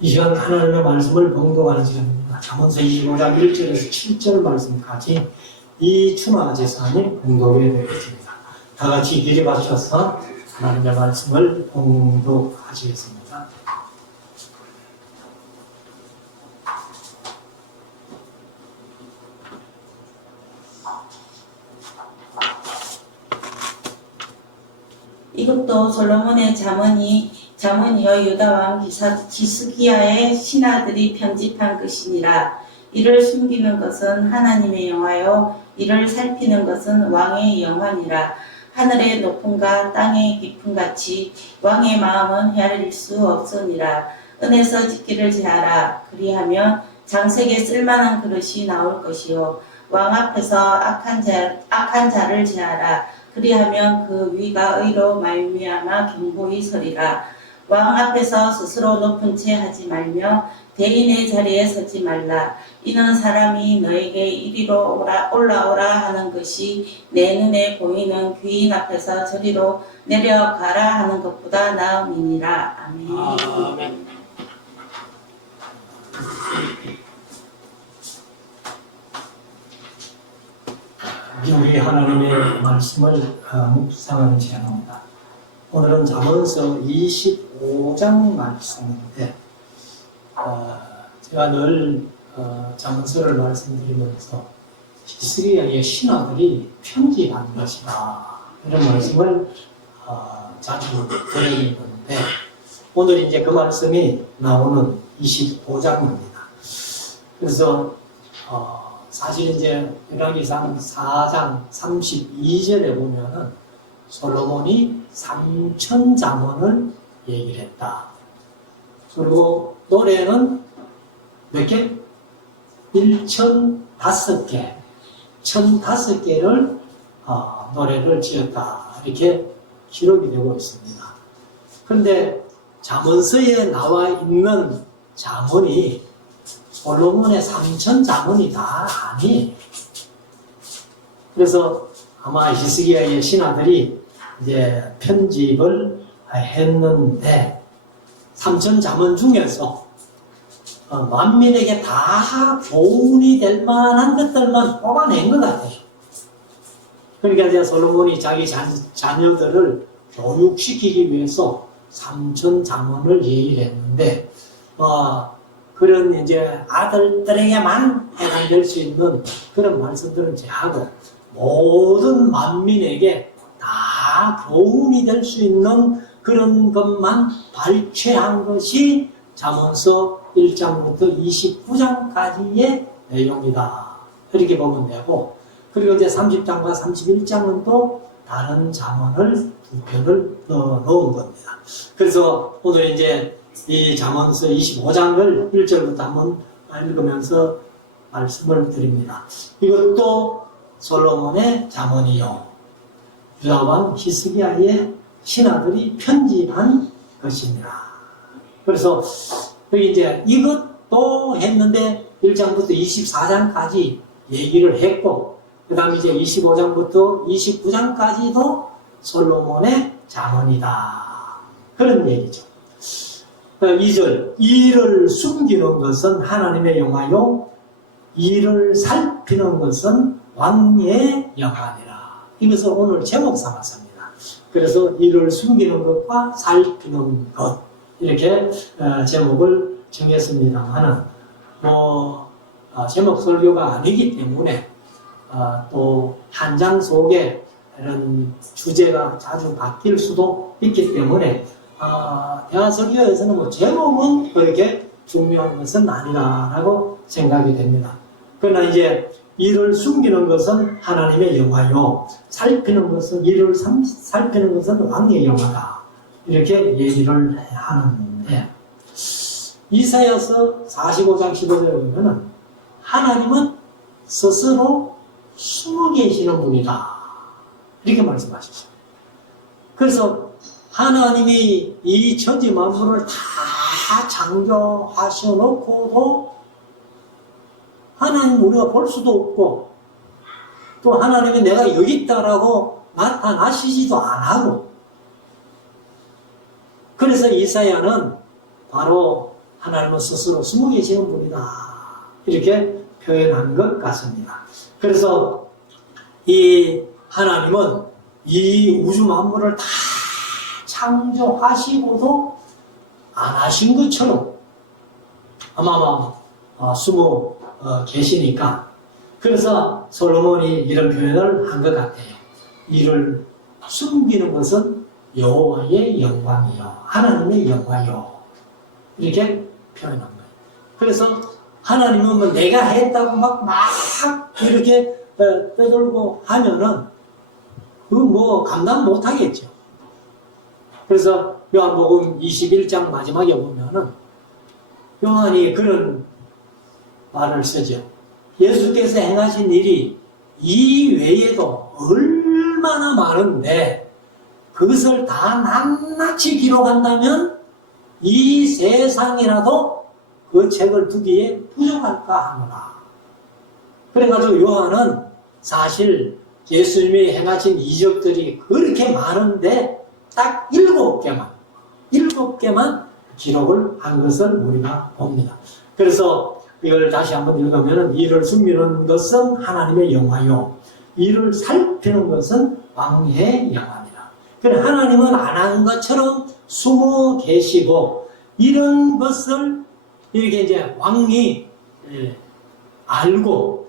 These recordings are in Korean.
이 시간 하나님의 말씀을 봉독하는 시간입니다. 잠언서 25장 1절에서 7절 말씀까지 이 추나 제사님 봉독이 되겠습니다. 다 같이 길이 받쳐서 하나님의 말씀을 봉독하시겠습니다. 이것도 솔로몬의 잠언이여 유다왕 기스기야의 신하들이 편집한 것이니라. 이를 숨기는 것은 하나님의 영화요 이를 살피는 것은 왕의 영화니라. 하늘의 높음과 땅의 깊음같이 왕의 마음은 헤아릴 수 없으니라. 은에서 집기를 제하라. 그리하면 장색에 쓸만한 그릇이 나올 것이요 왕 앞에서 악한 자를 제하라. 그리하면 그 위가 의로 말미암아 견고히 서리라. 왕 앞에서 스스로 높은 채 하지 말며 대인의 자리에 서지 말라. 이는 사람이 너에게 이리로 올라오라 하는 것이 내 눈에 보이는 귀인 앞에서 저리로 내려가라 하는 것보다 나음이니라. 아멘. 아멘. 우리 하나님의 말씀을 묵상하는 시간입니다. 오늘은 잠언서 25장 말씀인데 제가 늘 잠언서를 말씀드리면서 히스기야의 신하들이 편집한 것이다 이런 말씀을 자주 드리는데 오늘 이제 그 말씀이 나오는 25장입니다. 그래서 사실 이제 열왕기상 4장 32절에 보면은 솔로몬이 3천 잠언을 얘기를 했다. 그리고 노래는 몇 개? 1005개. 1005개를 노래를 지었다. 이렇게 기록이 되고 있습니다. 그런데 잠언서에 나와 있는 잠언이 솔로몬의 3천 잠언이다 아니. 그래서 아마 히스기야의 신하들이 이제 편집을 했는데 3천 잠언 중에서 만민에게 다 교훈이 될 만한 것들만 뽑아낸 것 같아요. 그러니까 이제 솔로몬이 자기 자녀들을 교육시키기 위해서 3천 잠언을 얘기를 했는데 그런 이제 아들들에게만 해당될 수 있는 그런 말씀들은 제하고 모든 만민에게 다 교훈이 될 수 있는 그런 것만 발췌한 것이 잠언서 1장부터 29장까지의 내용이다. 이렇게 보면 되고, 그리고 이제 30장과 31장은 또 다른 잠언을 두 편을 넣은 겁니다. 그래서 오늘 이제 이 잠언서 25장을 1절부터 한번 읽으면서 말씀을 드립니다. 이것도 솔로몬의 잠언이요 유다왕 히스기야의 신하들이 편집한 것입니다. 그래서 여기 이제 이것도 했는데 1장부터 24장까지 얘기를 했고 그 다음에 이제 25장부터 29장까지도 솔로몬의 잠언이다. 그런 얘기죠. 2절, 이를 숨기는 것은 하나님의 영화요 이를 살피는 것은 왕의 영화니라. 이것을 오늘 제목 삼았습니다. 그래서 이를 숨기는 것과 살피는 것 이렇게 제목을 정했습니다만은 제목 설교가 아니기 때문에 또 한장 속에 이런 주제가 자주 바뀔 수도 있기 때문에 대화설교에서는 뭐 제목은 그렇게 중요한 것은 아니라고 생각이 됩니다. 그러나 이제 이를 숨기는 것은 하나님의 영화요 살피는 것은 이를 살피는 것은 왕의 영화다. 이렇게 얘기를 하는데 이사야서 45장 15절에 보면은 하나님은 스스로 숨어 계시는 분이다. 이렇게 말씀하셨어요. 그래서 하나님이 이 천지 만물을 다 창조하셔 놓고도 하나님 우리가 볼 수도 없고 또 하나님이 내가 여기 있다라고 나타나시지도 안 하고 그래서 이사야는 바로 하나님은 스스로 숨어 계시는 분이다. 이렇게 표현한 것 같습니다. 그래서 이 하나님은 이 우주 만물을 다 창조하시고도 안 하신 것처럼 아마 숨어 계시니까, 그래서 솔로몬이 이런 표현을 한 것 같아요. 이를 숨기는 것은 여호와의 영광이요, 하나님의 영광이요, 이렇게 표현한 거예요. 그래서 하나님은 뭐 내가 했다고 막 이렇게 떠들고 하면은 뭐 감당 못 하겠죠. 그래서 요한복음 21장 마지막에 보면은 요한이 그런 말을 쓰죠. 예수께서 행하신 일이 이 외에도 얼마나 많은데 그것을 다 낱낱이 기록한다면 이 세상이라도 그 책을 두기에 부족할까 하노라. 그래가지고 요한은 사실 예수님이 행하신 이적들이 그렇게 많은데 딱 7개만 기록을 한 것을 우리가 봅니다. 그래서 이걸 다시 한번 읽으면, 이를 숨기는 것은 하나님의 영화요, 이를 살피는 것은 왕의 영화니라. 그래, 하나님은 안 한 것처럼 숨어 계시고, 이런 것을 이렇게 이제 왕이 알고,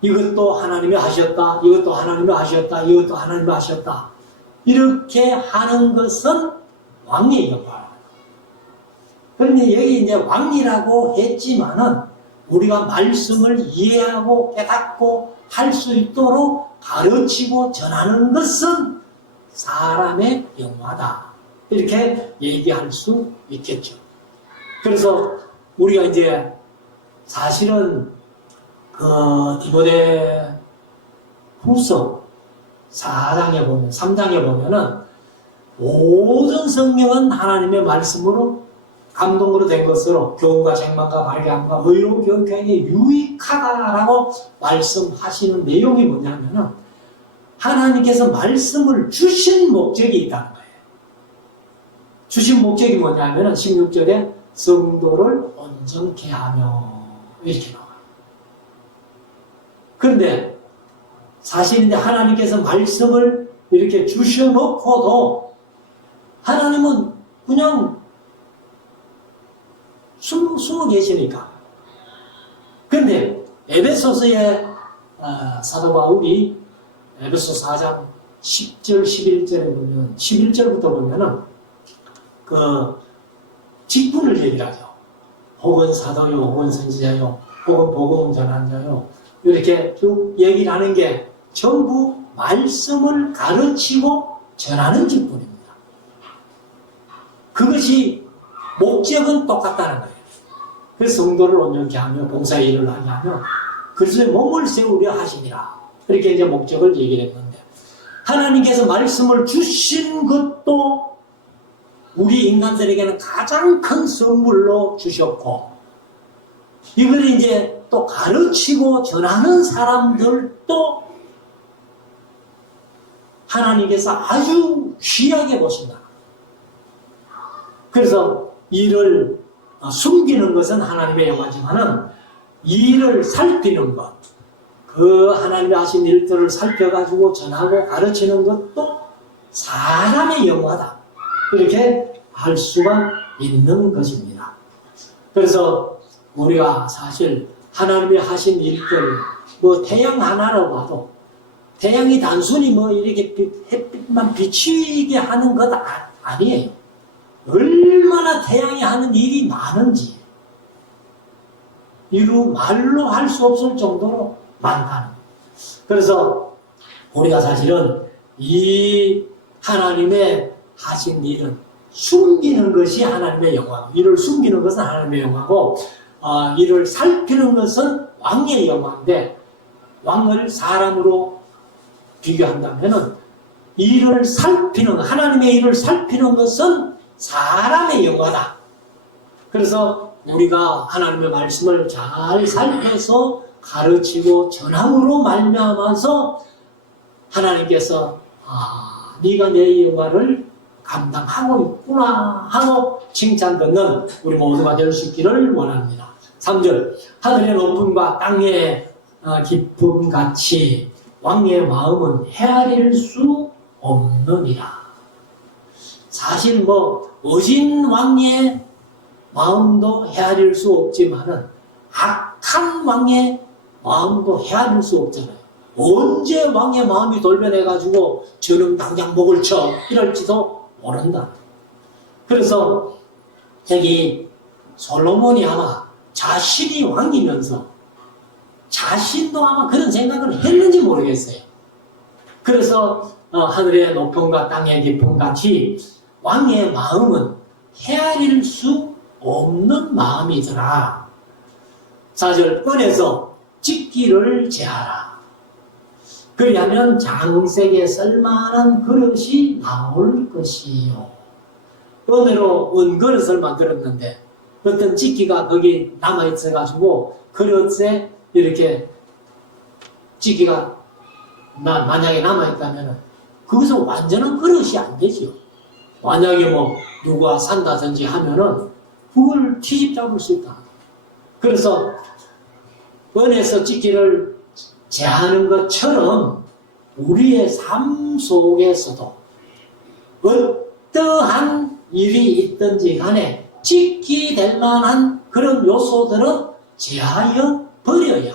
이것도 하나님이 하셨다, 이것도 하나님이 하셨다, 이것도 하나님이 하셨다, 이렇게 하는 것은 왕의 영화. 그런데 여기 이제 왕이라고 했지만은 우리가 말씀을 이해하고 깨닫고 할 수 있도록 가르치고 전하는 것은 사람의 영화다, 이렇게 얘기할 수 있겠죠. 그래서 우리가 이제 사실은 그 디모데 후서 4장에 보면, 3장에 보면은 모든 성경은 하나님의 말씀으로 감동으로 된 것으로 교훈과 책망과 발견과 의로 교육하기에 유익하다라고 말씀하시는 내용이 뭐냐면은 하나님께서 말씀을 주신 목적이 있다는 거예요. 주신 목적이 뭐냐면은 16절에 성도를 온전케 하며, 이렇게 나와요. 그런데 사실 이제 하나님께서 말씀을 이렇게 주셔놓고도 하나님은 그냥 숨어 계시니까. 그런데 에베소서의 사도 바울이 에베소 4장 10절, 11절에 보면, 11절부터 보면은 그 직분을 얘기를 하죠. 혹은 사도요, 혹은 선지자요, 혹은 복음 전환자요, 이렇게 쭉 얘기를 하는 게 전부 말씀을 가르치고 전하는 직분입니다. 그것이 목적은 똑같다는 거예요. 그래서 성도를 온전케 하며 봉사의 일을 하게 하며 그리스도의 몸을 세우려 하시니라, 이렇게 이제 목적을 얘기를 했는데, 하나님께서 말씀을 주신 것도 우리 인간들에게는 가장 큰 선물로 주셨고, 이걸 이제 또 가르치고 전하는 사람들도 하나님께서 아주 귀하게 보신다. 그래서 이를 숨기는 것은 하나님의 영화지만은 이를 살피는 것, 그 하나님이 하신 일들을 살펴가지고 전하고 가르치는 것도 사람의 영화다, 이렇게 할 수가 있는 것입니다. 그래서 우리가 사실 하나님이 하신 일들, 뭐 태양 하나로 봐도 태양이 단순히 뭐 이렇게 햇빛만 비치게 하는 것 아니에요. 얼마나 태양이 하는 일이 많은지 이루 말로 할 수 없을 정도로 많다는 거예요. 그래서 우리가 사실은 이 하나님의 하신 일은 숨기는 것이 하나님의 영광, 이를 숨기는 것은 하나님의 영광이고, 이를 살피는 것은 왕의 영광인데, 왕을 사람으로 비교한다면은 이를 살피는, 하나님의 일을 살피는 것은 사람의 영화다. 그래서 우리가 하나님의 말씀을 잘 살펴서 가르치고 전함으로 말미암아서 하나님께서 네가 내 영화를 감당하고 있구나 하고 칭찬 듣는 우리 모두가 될 수 있기를 원합니다. 3절 하늘의 높음과 땅의 깊음 같이 왕의 마음은 헤아릴 수 없느니라. 사실 어진 왕의 마음도 헤아릴 수 없지만은 악한 왕의 마음도 헤아릴 수 없잖아요. 언제 왕의 마음이 돌변해가지고 저는 당장 목을 쳐 이럴지도 모른다. 그래서 여기 솔로몬이 아마 자신이 왕이면서 자신도 아마 그런 생각을 했는지 모르겠어요. 그래서 하늘의 높음과 땅의 깊음 같이 왕의 마음은 헤아릴 수 없는 마음이더라. 4절 꺼내서 짓기를 제하라. 그리하면 장색에 쓸만한 그릇이 나올 것이요. 은으로 은그릇을 만들었는데 어떤 찌기가 거기 남아있어가지고 그릇에 이렇게 찌기가 만약에 남아있다면 거기서 완전한 그릇이 안 되죠. 만약에 누가 산다든지 하면은 그걸 뒤집 잡을 수 있다. 그래서 은에서 찌기를 제하는 것처럼 우리의 삶 속에서도 어떠한 일이 있든지 간에 찍기 될 만한 그런 요소들은 제하여 버려야,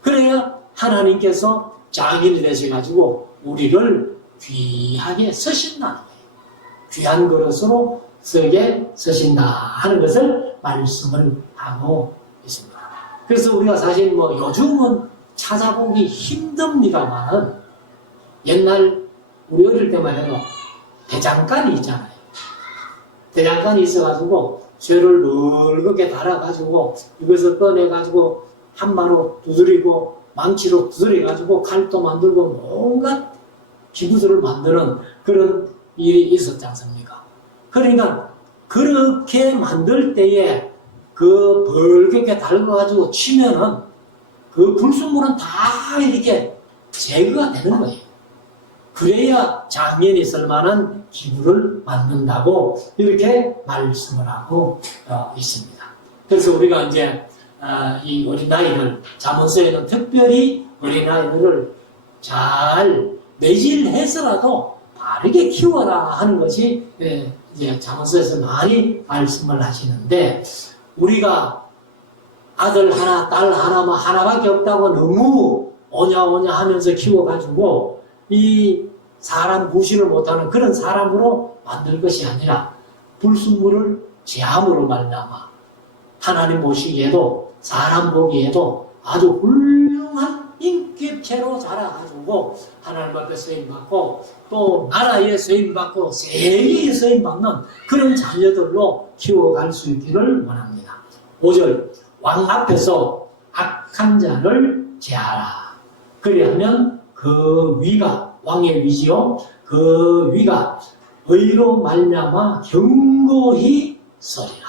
그래야 하나님께서 장인이 되셔가지고 우리를 귀하게 쓰신다는 거예요. 귀한 그릇으로 쓰게 쓰신다 하는 것을 말씀을 하고 있습니다. 그래서 우리가 사실 요즘은 찾아보기 힘듭니다만 옛날 우리 어릴 때만 해도 대장간이 있잖아요. 대장간이 있어가지고 쇠를 널겋게 달아가지고 이것을 꺼내가지고 한마로 두드리고 망치로 두드려가지고 칼도 만들고 온갖 기구들을 만드는 그런 일이 있었지 않습니까? 그러니까 그렇게 만들 때에 그 벌겋게 달궈가지고 치면은 그 불순물은 다 이렇게 제거가 되는 거예요. 그래야 장면이 쓸 만한 기구를 만든다고 이렇게 말씀을 하고 있습니다. 그래서 우리가 이제 이 어린아이들, 잠언서에는 특별히 어린아이들을 잘 매질해서라도 바르게 키워라 하는 것이 이제 잠언서에서 많이 말씀을 하시는데, 우리가 아들 하나, 딸 하나, 하나밖에 없다고 너무 오냐오냐 하면서 키워가지고 이 사람 무시를 못하는 그런 사람으로 만들 것이 아니라 불순물을 제함으로 말미암아 하나님 보시기에도 사람 보기에도 아주 훌륭한 인격체로 자라가지고 하나님 앞에 쓰임받고 또 나라에 쓰임받고 세계에 쓰임받는 그런 자녀들로 키워갈 수 있기를 원합니다. 5절 왕 앞에서 악한 자를 제하라. 그리하면 그 위가, 왕의 위지요, 그 위가 의로 말미암아 견고히 서리라.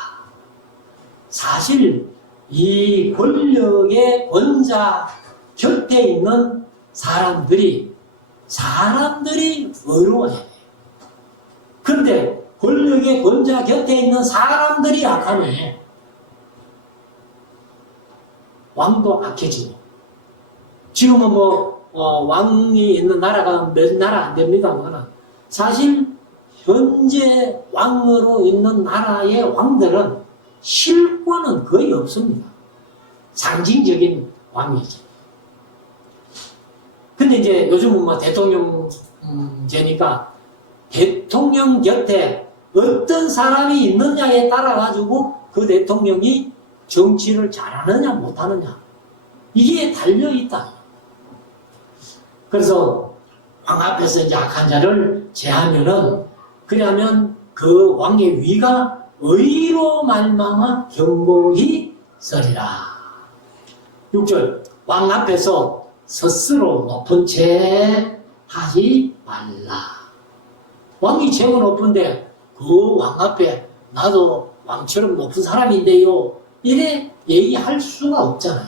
사실 이 권력의 권자 곁에 있는 사람들이 의로워야 돼요. 그런데 권력의 권자 곁에 있는 사람들이 악하면 왕도 악해지고, 지금은 왕이 있는 나라가 몇 나라 안 됩니다만 사실 현재 왕으로 있는 나라의 왕들은 실권은 거의 없습니다. 상징적인 왕이죠. 근데 이제 요즘은 대통령제니까 대통령 곁에 어떤 사람이 있느냐에 따라 가지고 그 대통령이 정치를 잘하느냐 못하느냐 이게 달려있다. 그래서 왕 앞에서 이제 악한 자를 제하면은, 그러면 그 왕의 위가 의로 말미암아 견고히 서리라. 6절 왕 앞에서 스스로 높은 채 하지 말라. 왕이 최고 높은데 그 왕 앞에 나도 왕처럼 높은 사람인데요 이래 얘기할 수가 없잖아요.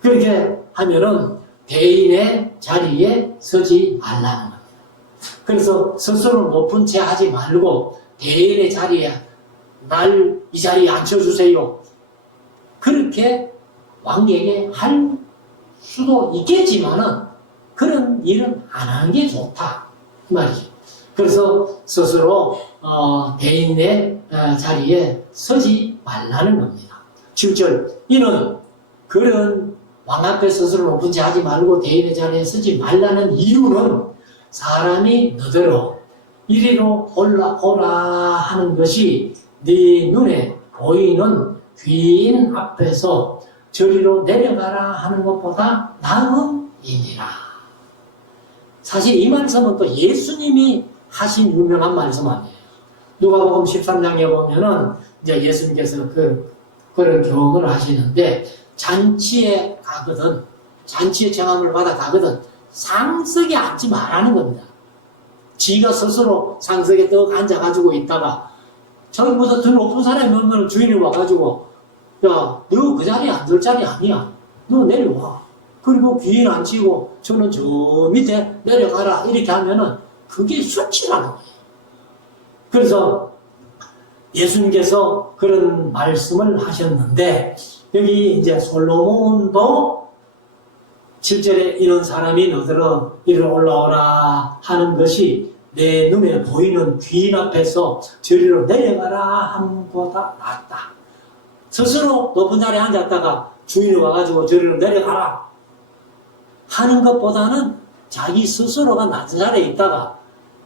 그렇게 하면은 대인의 자리에 서지 말라는 겁니다. 그래서 스스로 높은 채 하지 말고 대인의 자리에 날 이 자리에 앉혀주세요. 그렇게 왕에게 할 수도 있겠지만은 그런 일은 안 하는 게 좋다. 그 말이죠. 그래서 스스로 대인의 자리에 서지 말라는 겁니다. 7절 이는 그런 왕 앞에 스스로 높은 채 하지 말고 대인의 자리에 서지 말라는 이유는 사람이 너더러 이리로 올라오라 하는 것이 네 눈에 보이는 귀인 앞에서 저리로 내려가라 하는 것보다 나음이니라. 사실 이 말씀은 또 예수님이 하신 유명한 말씀 아니에요. 누가복음 13장에 보면은 이제 예수님께서 그런 경험을 하시는데 잔치에 가거든, 잔치의 청함을 받아 가거든 상석에 앉지 말라는 겁니다. 지가 스스로 상석에 떡 앉아가지고 있다가 저기보다 더 높은 사람이 오면 주인이 와가지고 야, 너 그 자리에 앉을 자리 아니야. 너 내려와. 그리고 귀인 앉히고 저는 저 밑에 내려가라 이렇게 하면은 그게 수치라는 거예요. 그래서 예수님께서 그런 말씀을 하셨는데 여기 이제 솔로몬도 7절에 이런 사람이 너더러 이리로 올라오라 하는 것이 내 눈에 보이는 귀인 앞에서 저리로 내려가라 하는 것보다 낫다. 스스로 높은 자리에 앉았다가 주인이 와가지고 저리로 내려가라 하는 것보다는 자기 스스로가 낮은 자리에 있다가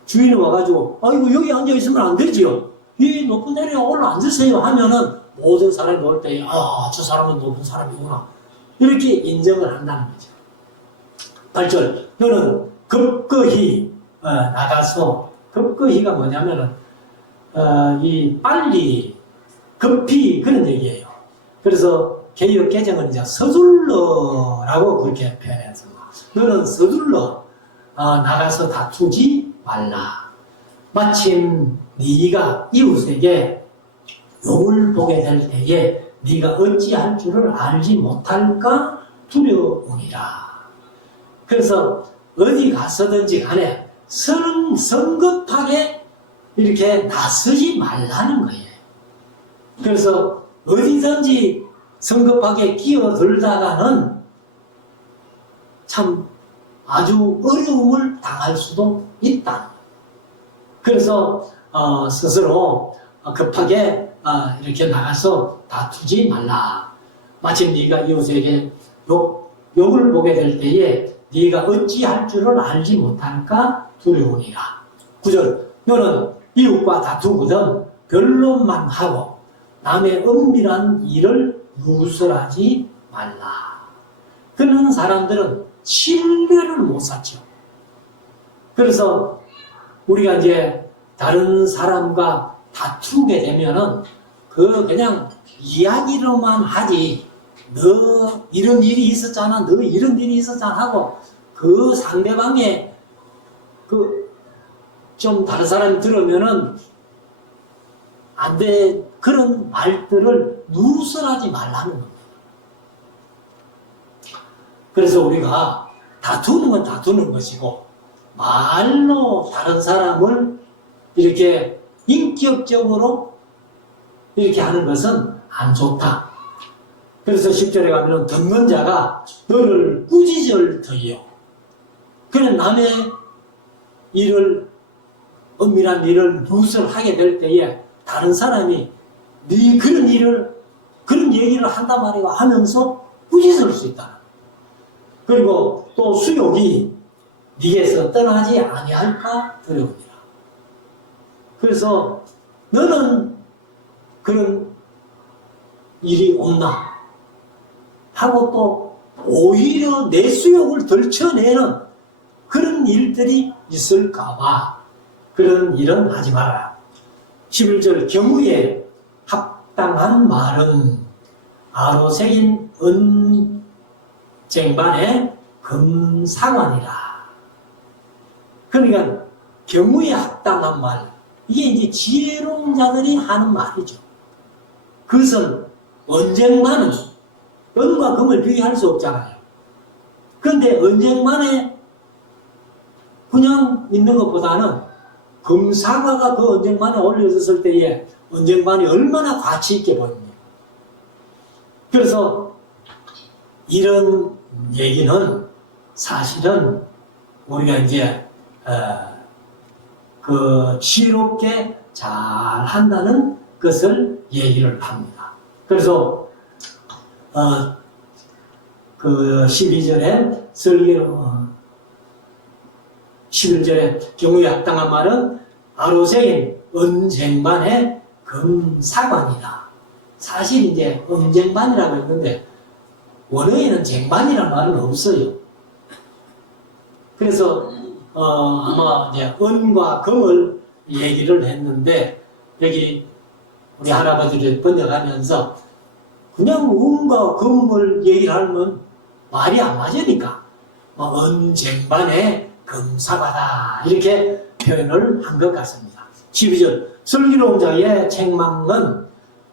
주인이 와가지고 아이고 여기 앉아있으면 안 되지요. 이 높은 자리에 올라 앉으세요 하면은 모든 사람이 볼 때 저 사람은 높은 사람이구나 이렇게 인정을 한다는 거죠. 8절 너는 급거히 나가서 급거히가 뭐냐면은 이 빨리 급히 그런 얘기예요. 그래서 개역 개정은 이제 서둘러라고 그렇게 표현해서 너는 서둘러 나가서 다투지 말라. 마침 네가 이웃에게 욕을 보게 될 때에 네가 어찌할 줄을 알지 못할까 두려우니라. 그래서 어디 가서든지 간에 성급하게 이렇게 나서지 말라는 거예요. 그래서 어디든지 성급하게 끼어들다가는 참 아주 어려움을 당할 수도 있다. 그래서 스스로 급하게 이렇게 나가서 다투지 말라. 마침 네가 이웃에게 욕을 보게 될 때에 네가 어찌할 줄을 알지 못할까 두려우니라. 9절 너는 이웃과 다투거든 변론만 하고 남의 은밀한 일을 누설하지 말라. 그런 사람들은 신뢰를 못 쌓죠. 그래서 우리가 이제 다른 사람과 다투게 되면은 그냥 이야기로만 하지 너 이런 일이 있었잖아 너 이런 일이 있었잖아 하고 그 상대방의 좀 다른 사람이 들으면은 안 돼. 그런 말들을 누설하지 말라는 겁니다. 그래서 우리가 다투는 건 다투는 것이고 말로 다른 사람을 이렇게 인격적으로 이렇게 하는 것은 안 좋다. 그래서 10절에 가면 듣는 자가 너를 꾸짖을터이요. 그는 남의 일을 은밀한 일을 누설하게 될 때에 다른 사람이 네 그런 얘기를 한단 말이야 하면서 꾸짖을 수 있다. 그리고 또 수욕이 네게서 떠나지 아니할까 두려우니라. 그래서 너는 그런 일이 없나 하고 또 오히려 내 수욕을 덜쳐내는 그런 일들이 있을까봐 그런 일은 하지 마라. 11절 경우에 합당한 말은 아로새긴 은쟁반의 금사관이라. 그러니까 경우에 합당한 말 이게 이제 지혜로운 자들이 하는 말이죠. 그것은 언쟁반은 은과 금을 비교할 수 없잖아요. 그런데 언쟁반에 그냥 있는 것보다는 금사과가 그 언쟁반에 올려졌을 때에 언쟁반이 얼마나 가치 있게 보입니다. 그래서 이런 얘기는 사실은 우리가 이제 지혜롭게 잘 한다는 것을 얘기를 합니다. 그래서 그 12절에 11절에 경우에 합당한 말은 아로새인 언쟁반의 금사관이다. 사실 이제 언쟁반이라고 했는데 원어에는 쟁반이라는 말은 없어요. 그래서 아마 이제 은과 금을 얘기를 했는데 여기 우리 할아버지를 번역하면서 그냥 은과 금을 얘기를 하면 말이 안 맞으니까 언쟁반의 금사과다 이렇게 표현을 한 것 같습니다. 12절 슬기로운 자의 책망은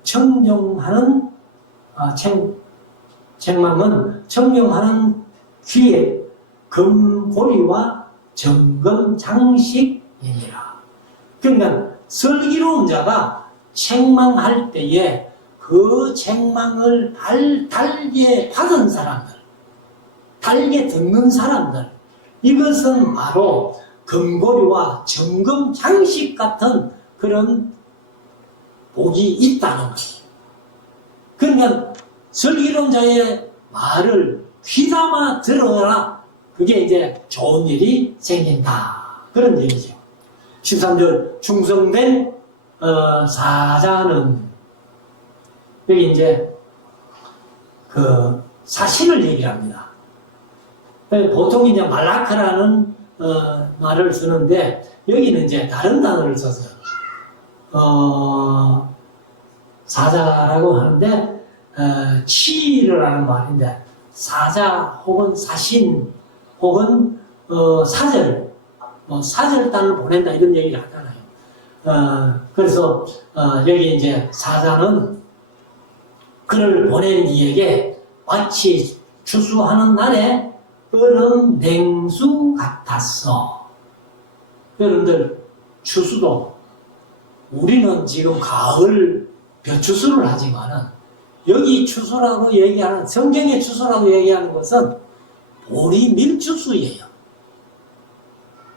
청정하는 책망은 청정하는 귀에 금고리와 정금 장식이니라. 그러니까 슬기로운 자가 책망할 때에 그 책망을 달게 받은 사람들, 달게 듣는 사람들, 이것은 바로 금고리와 정금 장식 같은 그런 복이 있다는 거예요. 그러면 슬기로운 자의 말을 귀담아 들어라. 그게 이제 좋은 일이 생긴다. 그런 얘기죠. 13절 충성된 사자는 여기 이제 그 사신을 얘기합니다. 보통 이제 말라크라는 말을 쓰는데 여기는 이제 다른 단어를 써서 사자라고 하는데 치를 하는 말인데 사자 혹은 사신 혹은 사절 사절단을 보낸다 이런 얘기를 하잖아요. 그래서 여기 이제 사자는 그를 보낸 이에게 마치 추수하는 날에 얼음 냉수 같았어. 여러분들 추수도 우리는 지금 가을 벼추수를 하지만은 여기 추수라고 얘기하는 성경의 추수라고 얘기하는 것은 보리 밀추수예요.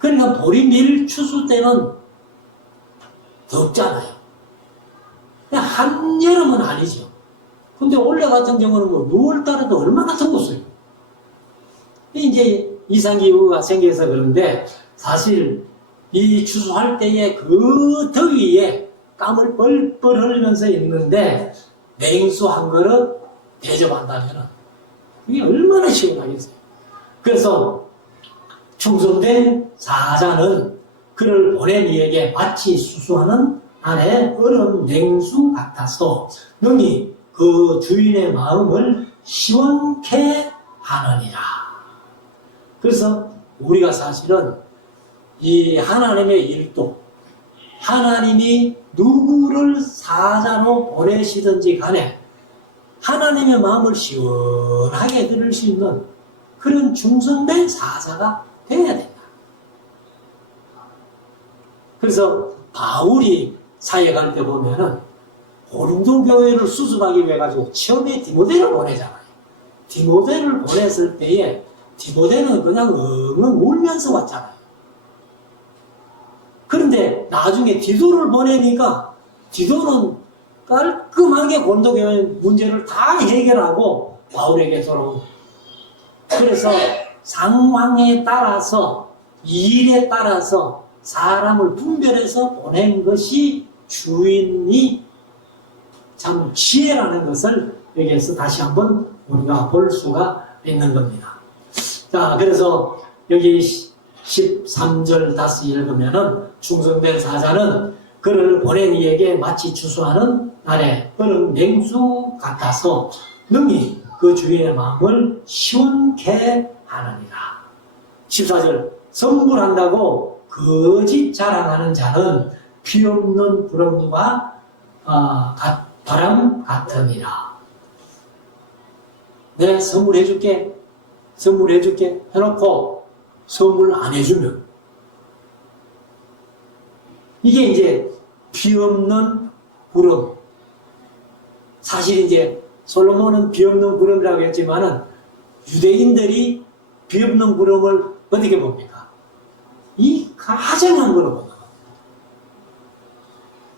그러니까 보리 밀추수 때는 덥잖아요. 그냥 한여름은 아니죠. 근데 올해 같은 경우는 뭐 6월달에도 얼마나 더웠어요. 이제 이상기후가 생겨서 그런데 사실 이 추수할 때에 그 더위에 땀을 뻘뻘 흘리면서 있는데 냉수 한 그릇 대접한다면 그게 얼마나 시원하겠어요. 그래서 충성된 사자는 그를 보낸 이에게 마치 수수하는 안에 얼음 냉수 같아서 능히 그 주인의 마음을 시원케 하느니라. 그래서 우리가 사실은 이 하나님의 일도 하나님이 누구를 사자로 보내시든지 간에 하나님의 마음을 시원하게 들을 수 있는 그런 충성된 사자가 되어야 된다. 그래서 바울이 사역할 때 보면은 고린도 교회를 수습하기 위해 가지고 처음에 디모데를 보내잖아요. 디모데를 보냈을 때에 디모데는 그냥 엉엉 울면서 왔잖아요. 그런데 나중에 디도를 보내니까 디도는 깔끔하게 고린도교회 문제를 다 해결하고 바울에게 돌아온. 그래서 상황에 따라서 일에 따라서 사람을 분별해서 보낸 것이 주인이 참 지혜라는 것을 여기에서 다시 한번 우리가 볼 수가 있는 겁니다. 자, 그래서 여기 13절 다시 읽으면은 충성된 사자는 그를 보낸 이에게 마치 추수하는 날에 얼음 냉수 같아서 능히 그 주인의 마음을 시원케 하느니라. 14절 선물한다고 거짓 자랑하는 자는 피 없는 부름과 바람 같으니라. 내가 선물해줄게 해놓고 선물 안 해주면 이게 이제 비 없는 구름. 사실 이제 솔로몬은 비 없는 구름이라고 했지만은 유대인들이 비 없는 구름을 어떻게 봅니까? 이 가정한 걸로 봅니다.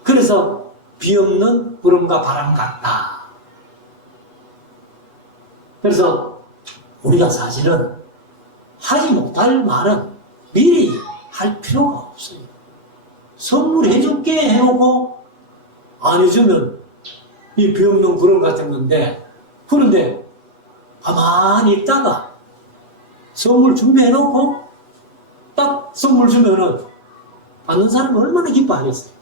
그래서 비 없는 구름과 바람 같다. 그래서 우리가 사실은 하지 못할 말은 미리 할 필요가 없어요. 선물해줄게 해놓고 안 해주면 이 비 없는 구름 같은 건데, 그런데 가만히 있다가 선물 준비해놓고 딱 선물 주면은 받는 사람은 얼마나 기뻐하겠어요.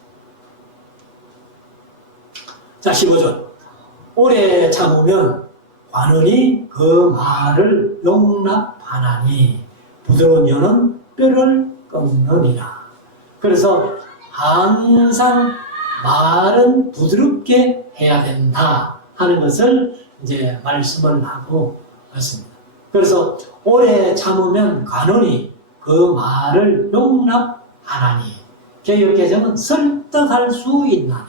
자, 15절. 오래 참으면 관원이 그 말을 용납하나니 부드러운 혀는 뼈를 꺾느니라. 그래서 항상 말은 부드럽게 해야 된다 하는 것을 이제 말씀을 하고 있습니다. 그래서 오래 참으면 관원이 그 말을 용납하나니, 개역개정은 설득할 수 있나니.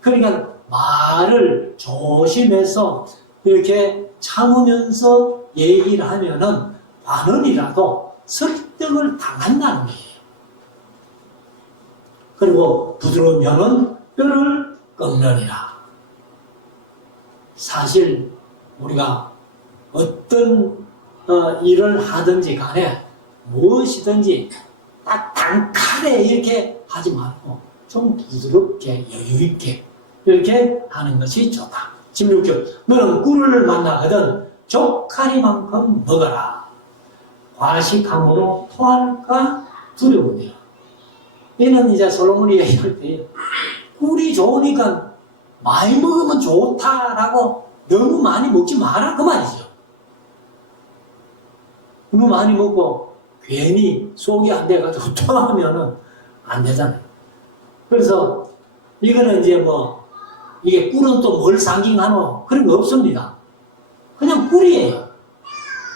그러니까 말을 조심해서 이렇게 참으면서 얘기를 하면은 관원이라도 설득을 당한다는 거예요. 그리고 부드러운 혀는 뼈를 꺾느니라. 사실 우리가 어떤 일을 하든지 간에 무엇이든지 딱 단칼에 이렇게 하지 말고 좀 부드럽게 여유있게 이렇게 하는 것이 좋다. 16절. 너는 꿀을 만나거든 족하리만큼 먹어라. 과식함으로 토할까 두려우니라. 이는 이제 솔로몬이 얘기할 때 꿀이 좋으니까 많이 먹으면 좋다라고 너무 많이 먹지 마라 그 말이죠. 너무 많이 먹고 괜히 속이 안 돼가지고 토하면은 안 되잖아요. 그래서 이거는 이제 뭐 이게 꿀은 또 뭘 상징하노 그런 거 없습니다. 그냥 꿀이에요.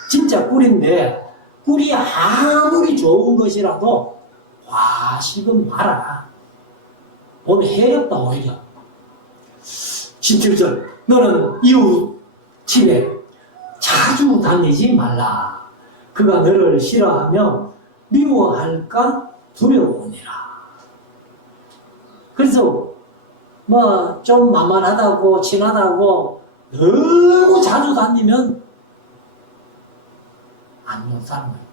진짜 꿀인데 꿀이 아무리 좋은 것이라도 과식은 말아라. 몸에 해롭다 오히려. 17절. 너는 이웃 집에 자주 다니지 말라. 그가 너를 싫어하며 미워할까 두려우니라. 그래서 뭐 좀 만만하다고 친하다고 너무 자주 다니면 안 좋다는 거예요.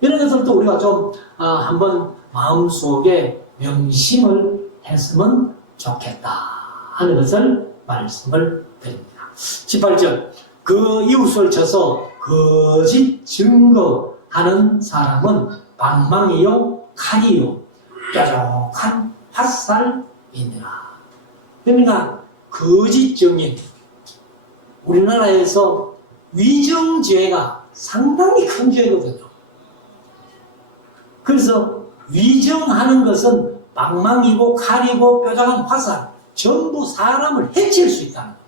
이런 것들도 우리가 좀 한번 마음속에 명심을 했으면 좋겠다 하는 것을 말씀을 드립니다. 18절. 그 이웃을 쳐서 거짓 증거하는 사람은 방망이요 칼이요 뾰족한 화살이니라. 그러니까 거짓 증인, 우리나라에서 위증죄가 상당히 큰 죄거든요. 그래서 위증하는 것은 방망이고 칼이고 뾰족한 화살, 전부 사람을 해칠 수 있다는 거예요.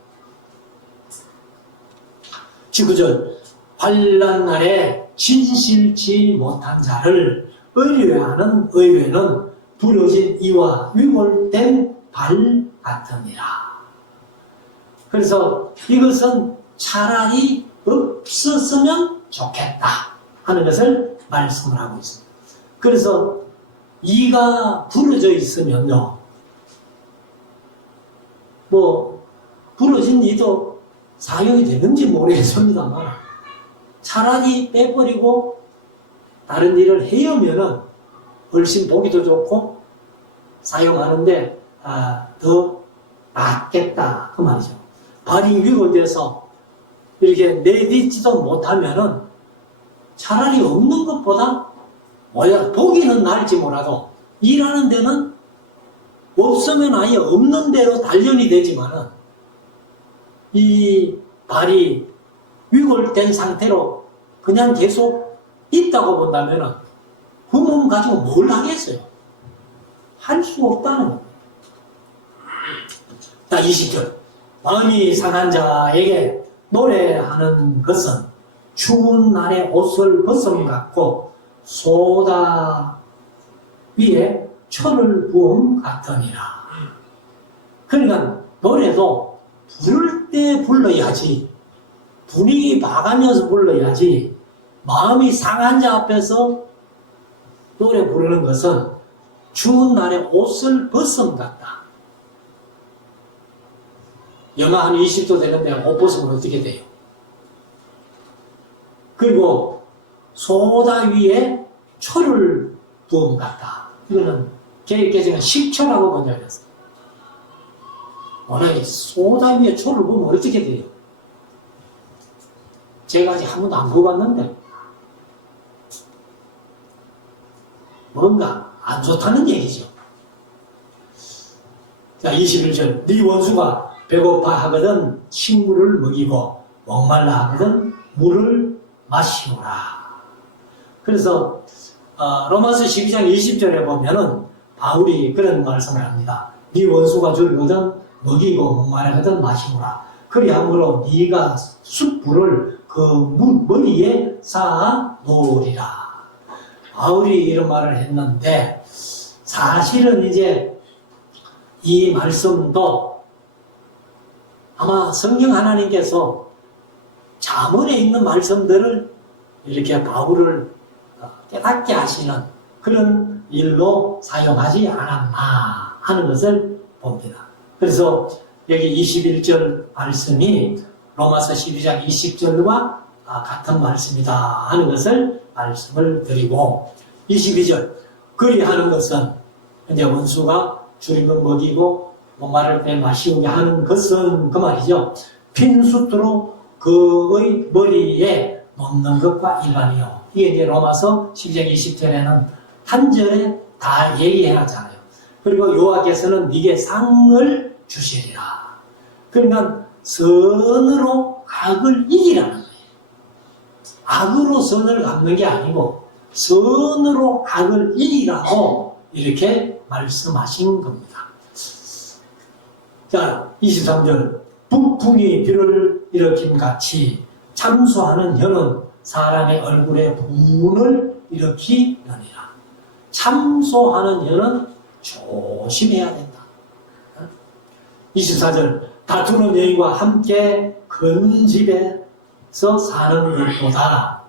19절. 환난 날에 진실치 못한 자를 의뢰하는 의뢰는 부러진 이와 위골된 발 같으니라. 그래서 이것은 차라리 없었으면 좋겠다 하는 것을 말씀을 하고 있습니다. 그래서 이가 부러져 있으면요, 뭐 부러진 이도 사용이 되는지 모르겠습니다만 차라리 빼버리고 다른 일을 해오면은 훨씬 보기도 좋고 사용하는데 더 낫겠다 그 말이죠. 발이 위골돼서 이렇게 내딛지도 못하면은 차라리 없는 것보다 보기는 나을지 몰라도 일하는 데는 없으면 아예 없는 대로 단련이 되지만은 이 발이 위골된 상태로 그냥 계속 있다고 본다면은 그 몸 가지고 뭘 하겠어요? 할 수 없다는 거예요. 자, 20절. 마음이 상한 자에게 노래하는 것은 추운 날에 옷을 벗음 같고 소다 위에 초를 부음 같으니라. 그러니까 노래도 부를 때 불러야지, 분위기 봐가면서 불러야지, 마음이 상한 자 앞에서 노래 부르는 것은 추운 날에 옷을 벗음 같다. 영하 한 20도 되는데 옷 벗으면 어떻게 돼요? 그리고 소다 위에 초를 부음 같다. 이거는 개혁개정은 식초라고 번역했어요. 워낙에 소다 위에 초를 부으면 어떻게 돼요? 제가 아직 한 번도 안 부어봤는데 뭔가 안 좋다는 얘기죠. 자, 21절. 네 원수가 배고파 하거든 식물을 먹이고 목말라 하거든 물을 마시오라. 그래서 로마서 12장 20절에 보면은 바울이 그런 말씀을 합니다. 네 원수가 줄거든 먹이고 목마르거든 마시오라. 그리함으로 네가 숯불을 그 머리에 쌓아 놓으리라. 바울이 이런 말을 했는데, 사실은 이제 이 말씀도 아마 성경 하나님께서 잠언에 있는 말씀들을 이렇게 바울을 깨닫게 하시는 그런 일로 사용하지 않았나 하는 것을 봅니다. 그래서 여기 21절 말씀이 로마서 12장 20절과 같은 말씀이다 하는 것을 말씀을 드리고, 22절 그리하는 것은 이제 원수가 주림을 먹이고 목마를 때 마시우게 하는 것은 그 말이죠. 핀수트로 그의 머리에 놓는 것과 일반이요. 이게 이제 로마서 12장 20절에는 한 절에 다 얘기해놨잖아요. 그리고 여호와께서는 네게 상을 주시리라. 그러니까 선으로 악을 이기라는 거예요. 악으로 선을 갚는 게 아니고 선으로 악을 이기라고 이렇게 말씀하신 겁니다. 자, 23절. 북풍이 비를 일으킴 같이 참소하는 혀는 사람의 얼굴에 분을 일으키느니라. 참소하는 혀는 조심해야 된다. 24절. 다투는 여인과 함께 큰 집에서 사는 것보다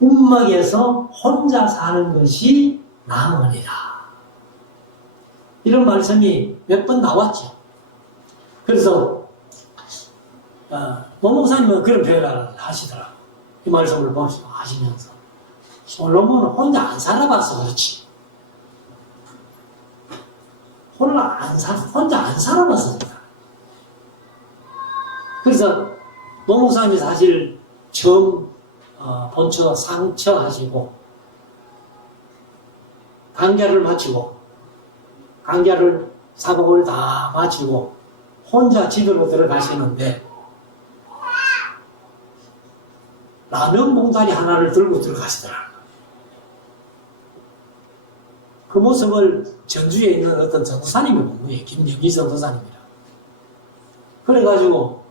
움막에서 혼자 사는 것이 나으니라. 이런 말씀이 몇 번 나왔죠. 그래서 노 목사님은 그런 표현을 하시더라고요. 이 말씀을 하시면서 솔로몬은 혼자 안 살아봐서 그렇지, 혼자 안 살아봤습니다. 그래서 노 목사님이 사실 처음 본처 상처 하시고 강좌를 마치고 강좌를 사복을 다 마치고 혼자 집으로 들어가시는데 라면 봉다리 하나를 들고 들어가시더라고요. 그 모습을 전주에 있는 어떤 전도사님이 본 거예요. 김영기 전도사님이라. 그래가지고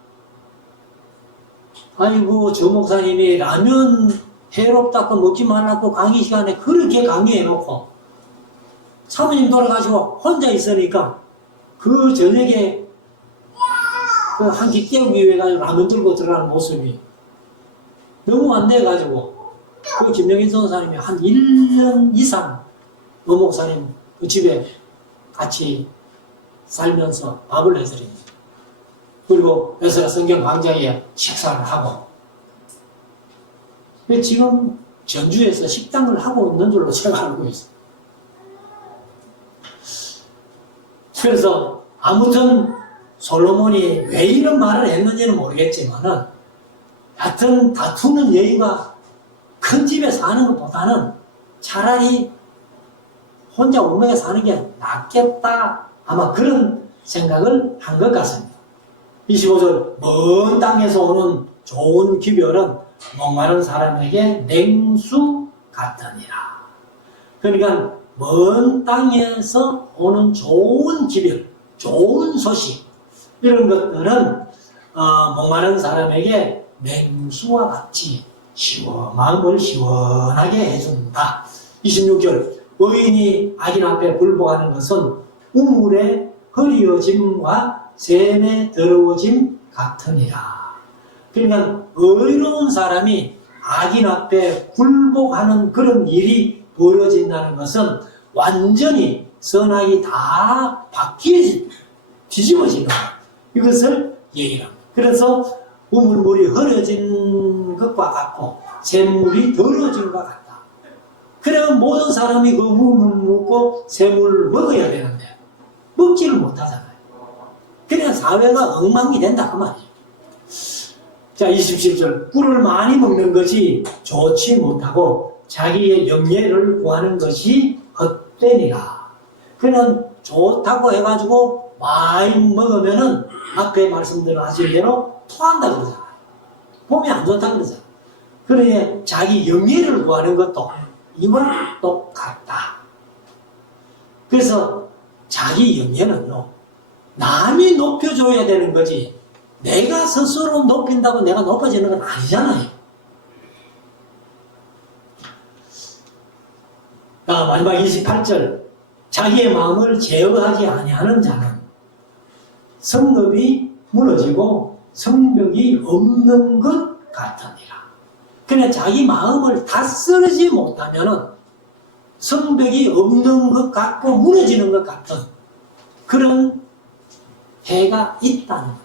아이고 저 목사님이 라면 해롭다고 먹지 말라고 강의 시간에 그렇게 강의해놓고 사모님 돌아가시고 혼자 있으니까 그 저녁에 그 한 끼 때우기 위해 가지고 라면 들고 들어가는 모습이 너무 안돼가지고 그 김영희 전도사님이 한 1년 이상 노 목사님 그 집에 같이 살면서 밥을 해드립니다. 그리고 에스라 성경 강좌에 식사를 하고, 지금 전주에서 식당을 하고 있는 줄로 제가 알고 있어요. 그래서 아무튼 솔로몬이 왜 이런 말을 했는지는 모르겠지만은 하여튼 다투는 여인과 큰 집에 사는 것보다는 차라리 혼자 운명에 사는 게 낫겠다, 아마 그런 생각을 한 것 같습니다. 25절. 먼 땅에서 오는 좋은 기별은 목마른 사람에게 냉수 같으니라. 그러니까 먼 땅에서 오는 좋은 기별, 좋은 소식, 이런 것들은 목마른 사람에게 냉수와 같이 마음을 시원하게 해준다. 26절. 의인이 악인 앞에 굴복하는 것은 우물의 흐리어짐과 샘의 더러워짐 같으니라. 그러니까 의로운 사람이 악인 앞에 굴복하는 그런 일이 벌어진다는 것은 완전히 선악이 다 뒤집어지는 거예요. 이것을 얘기합니다. 그래서 우물물이 흐려진 것과 같고 샘물이 더러워진 것 같다. 그러면 모든 사람이 그 우물 먹고 샘물을 먹어야 되는데 먹지를 못하잖아요. 그냥 사회가 엉망이 된다 그 말이에요. 자, 27절. 꿀을 많이 먹는 것이 좋지 못하고 자기의 영예를 구하는 것이 헛되니라. 그냥 좋다고 해가지고 많이 먹으면은 앞에 말씀하신 대로 토한다 그러잖아요. 몸이 안 좋다 그러잖아요. 그러니 자기 영예를 구하는 것도 이와 똑같다. 그래서 자기 영예는요, 남이 높여줘야 되는 거지 내가 스스로 높인다고 내가 높아지는 건 아니잖아요. 마지막 28절. 자기의 마음을 제어하지 아니하는 자는 성읍이 무너지고 성벽이 없는 것 같으니라. 그냥 자기 마음을 다스리지 못하면은 성벽이 없는 것 같고 무너지는 것 같은 그런 해가 있다는 겁니다.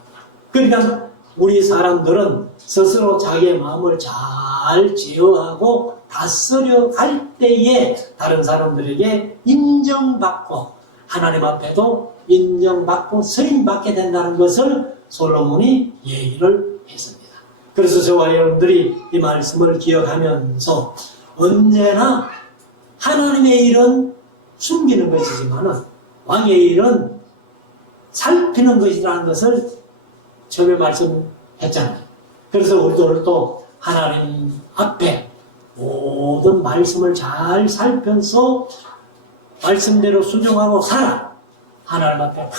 그러니까 우리 사람들은 스스로 자기의 마음을 잘 제어하고 다스려 갈 때에 다른 사람들에게 인정받고 하나님 앞에도 인정받고 쓰임받게 된다는 것을 솔로몬이 얘기를 했습니다. 그래서 저와 여러분들이 이 말씀을 기억하면서 언제나 하나님의 일은 숨기는 것이지만 왕의 일은 살피는 것이라는 것을 처음에 말씀했잖아요. 그래서 우리도 하나님 앞에 모든 말씀을 잘 살펴서 말씀대로 수정하고 살아 하나님 앞에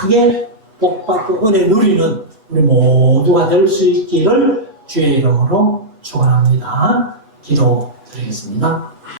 크게 복받고 은혜 누리는 우리 모두가 될 수 있기를 주의 이름으로 축원합니다. 기도드리겠습니다.